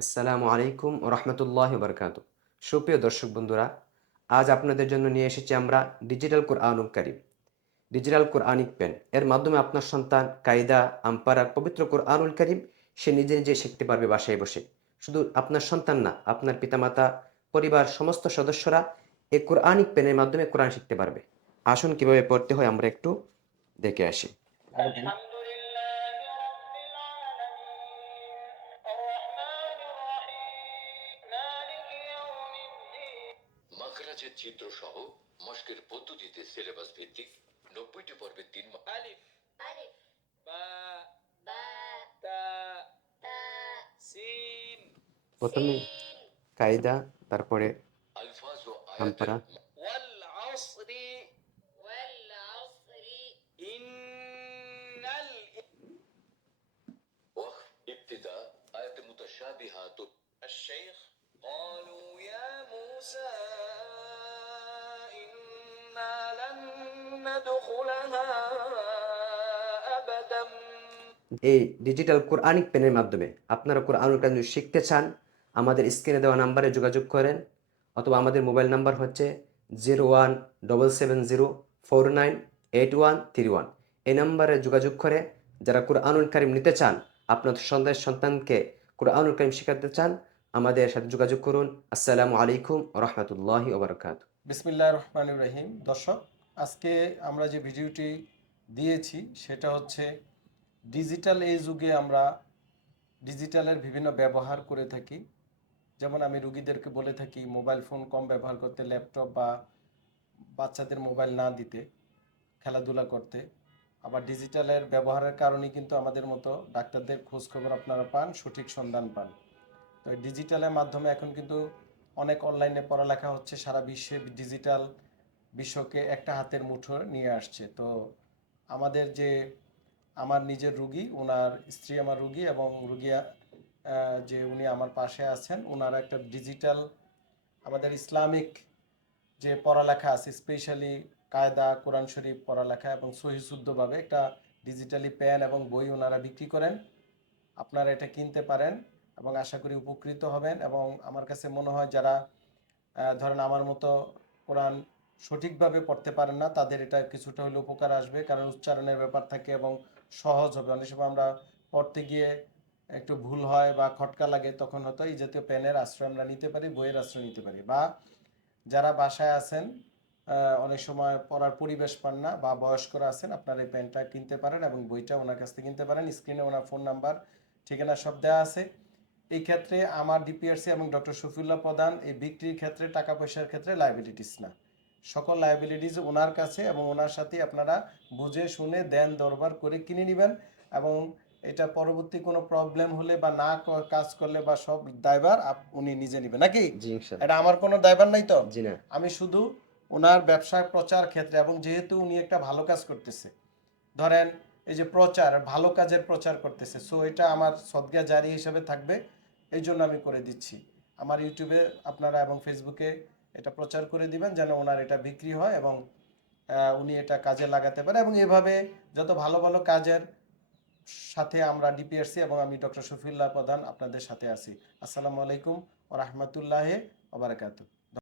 আসসালামু আলাইকুম ও রহমতুল্লাহ বরকাত সুপ্রিয় দর্শক বন্ধুরা, আজ আপনাদের জন্য নিয়ে এসেছি আমরা ডিজিটাল কোরআনুল কারিম। ডিজিটাল কোরআনিক পেন, এর মাধ্যমে আপনার সন্তান কায়দা আম্পারার পবিত্র কোরআনুল কারিম সে নিজে নিজে শিখতে পারবে বাসায় বসে। শুধু আপনার সন্তান না, আপনার পিতামাতা, পরিবার, সমস্ত সদস্যরা এই কোরআনিক পেনের মাধ্যমে কোরআন শিখতে পারবে। আসুন কীভাবে পড়তে হয় আমরা একটু দেখে আসি। মাখরাজের চিত্র সহ মস্কের পদ্ধতিতে সিলেবাস ভিত্তিক নব্বইটি পর্বের তিন মা- ألف ألف باء باء تاء تاء سين প্রথমে কায়দা তারপরে আলফাজ ও আম্পারা আয়াতের والعصر والعصر إن ال ওয়াহ ইবতিদা আয়াত মুতাশাবিহাত الشيخ قالوا يا موسى إنا لن ندخلها أبدا এই ডিজিটাল কোরআনিক পেনের মাধ্যমে আপনারা কোরআনুল কারিম যদি শিখতে চান আমাদের স্ক্রিনে দেওয়া নাম্বারে যোগাযোগ করেন অথবা আমাদের মোবাইল নাম্বার হচ্ছে zero one double seven zero four nine eight one three one এই নাম্বারে যোগাযোগ করে যারা কোরআনুল কারিম নিতে চান আপনার সন্তান সন্তানকে কোরআনুল কারিম শেখাতে চান আমাদের সাথে যোগাযোগ করুন। আসসালামু আলাইকুম রহমতুল্লাহি ওবরকাত। বিসমিল্লাহ রহমান রহিম। দর্শক, আজকে আমরা যে ভিডিওটি দিয়েছি, সেটা হচ্ছে ডিজিটাল এই যুগে আমরা ডিজিটালের বিভিন্ন ব্যবহার করে থাকি। যেমন আমি রুগীদেরকে বলে থাকি, মোবাইল ফোন কম ব্যবহার করতে, ল্যাপটপ বা বাচ্চাদের মোবাইল না দিতে, খেলাধুলা করতে। আবার ডিজিটালের ব্যবহারের কারণে কিন্তু আমাদের মতো ডাক্তারদের খোঁজখবর আপনারা পান, সঠিক সন্ধান পান। তো ডিজিটালের মাধ্যমে এখন কিন্তু অনেক অনলাইনে পড়ালেখা হচ্ছে সারা বিশ্বে ডিজিটাল বিশ্বকে একটা হাতের মুঠো নিয়ে আসছে। তো আমাদের যে আমার নিজের রুগী ওনার স্ত্রী আমার রুগী এবং রুগী আহ, যে উনি আমার পাশে আছেন ওনার একটা ডিজিটাল আমাদের ইসলামিক যে পড়ালেখা আছে স্পেশালি কায়দা কোরআন শরীফ পড়ালেখা এবং সহিশুদ্ধভাবে একটা ডিজিটালি পেন এবং বই ওনারা বিক্রি করেন। আপনারা এটা কিনতে পারেন। এবং আশা করি উপকৃত হবেন এবং আমার কাছে মনে হয় যারা ধরেন আমার মতো কোরআন সঠিকভাবে পড়তে পারেন না, তাদের এটা কিছুটা হলে উপকার আসবে। কারণ উচ্চারণের ব্যাপার থাকে এবং সহজ হবে। অনেক সময় আমরা পড়তে গিয়ে একটু ভুল হয় বা খটকা লাগে, তখন হয়তো এই জাতীয় পেনের আশ্রয় আমরা নিতে পারি, বইয়ের আশ্রয় নিতে পারি। বা যারা বাসায় আছেন অনেক সময় পড়ার পরিবেশ পান না বা বয়স্করা আছেন, আপনারা এই পেনটা কিনতে পারেন এবং বইটা ওনার কাছ থেকে কিনতে পারেন। স্ক্রিনে ওনার ফোন নাম্বার, ঠিকানা সব দেওয়া আছে। এই ক্ষেত্রে আমার ডিপিআরসি এবং ডক্টর শফিউল্লাহ প্রধান এই বিক্রির ক্ষেত্রে টাকা পয়সার ক্ষেত্রে লাইবিলিটিস না। সকল লাইবিলিটিস ওনার কাছে এবং ওনার সাথে আপনারা বুঝে শুনে দেন দরবার করে কিনে নেবেন এবং এটা পরবর্তী কোনো প্রবলেম হলে বা না কাজ করলে বা সব দায়ভার আপ- উনি নিজে নেবেন। নাকি? এটা আমার কোনো দায়ভার নাই তো? আমি শুধু ওনার ব্যবসায় প্রচার ক্ষেত্রে এবং যেহেতু উনি একটা ভালো কাজ করতেছে ধরেন এই যে প্রচার ভালো কাজের প্রচার করতেছে সো এটা আমার সদগা জারি হিসেবে থাকবে। এই জন্য আমি করে দিচ্ছি। আমার ইউটিউবে আপনারা এবং ফেসবুকে এটা প্রচার করে দিবেন যেন ওনার এটা বিক্রি হয় এবং উনি এটা কাজে লাগাতে পারে এবং এভাবে যত ভালো ভালো কাজের সাথে আমরা ডিপিআরসি এবং আমি ডক্টর শফিউল্লাহ প্রধান আপনাদের সাথে আছি। আসসালামু আলাইকুম ও রহমতুল্লাহ ওবরাকাতু